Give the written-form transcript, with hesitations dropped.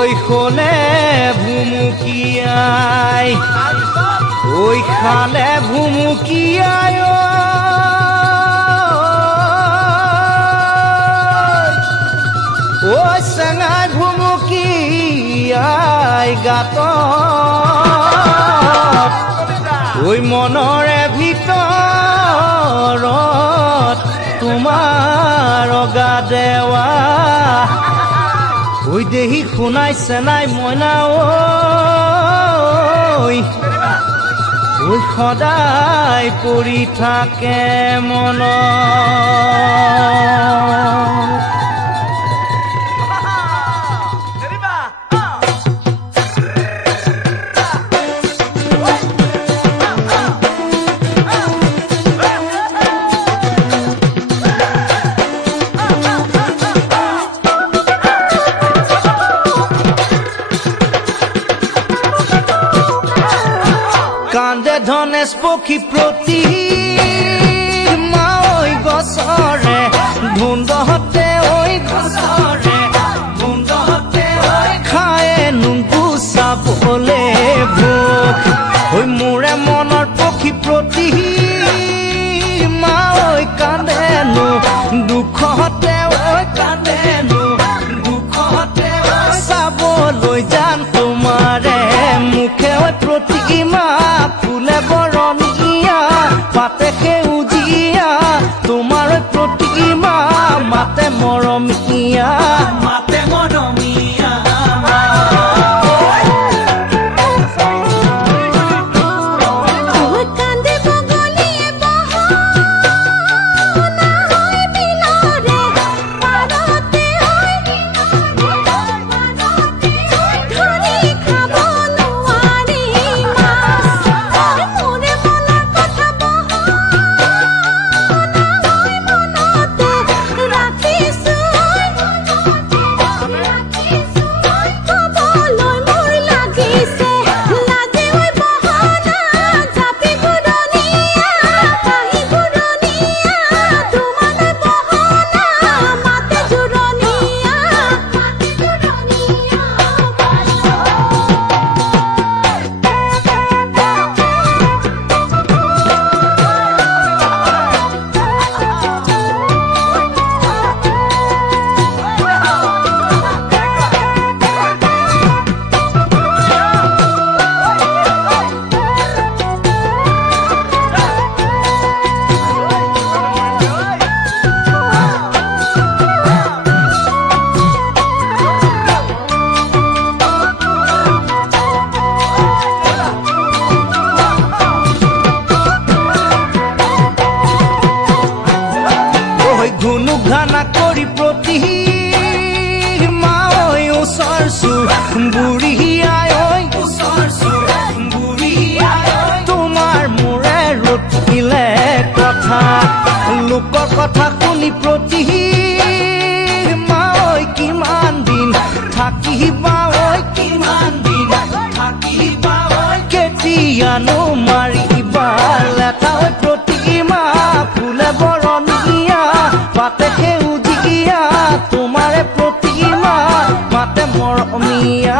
ঐ খোলে ভুমুকিয়াই ঐ খালে ভুমুকিয়াই ঐ চেঙাই ভুমুকিয়াই গাত ঐ মনৰে ভিতৰত তোমাৰ অগা দেৱা ঐ দেহি শুনাইছে নাই মইনা ঐ সদায় পৰি থাকে মন কান্দে ধনেশপক্ষী প্ৰতি মাঐ গছৰে ধুন্দহতে ঐ গছৰে ধুন্দহতে ঐ খায়ে নুংগু চাবলে ভোক ঐ মোৰে মনৰ পক্ষী প্ৰতি মাঐ কান্দেনো দুখতে ঐ কান্দেনো দুখতে ঐ চাবলৈ যান তোমাৰে মুখে ঐ প্ৰতিমা ফুলে বৰণীয়া পাতে সেউজীয়া তোমাৰ প্ৰতিমা মাতে মৰমীয়া মাতে মৰমীয়া ঘানা কৰি প্ৰতি মাঐ ওচৰছো বুঢ়ীয়াই ঐ ওচৰছো বুঢ়ীয়াই তোমাৰ মোৰে ৰখিলে কথা লোকৰ কথা শুনি প্ৰতি মাঐ কিমান দিন থাকিবা ঐ কিমান দিন থাকিবা ঐ কেতিয়ানো মাৰিবা লেঠা ঐ প্ৰতিমা ফুলে বৰণীয়া পাতে সেউজীয়া তোমাৰে প্ৰতিমা মাতে মৰমীয়া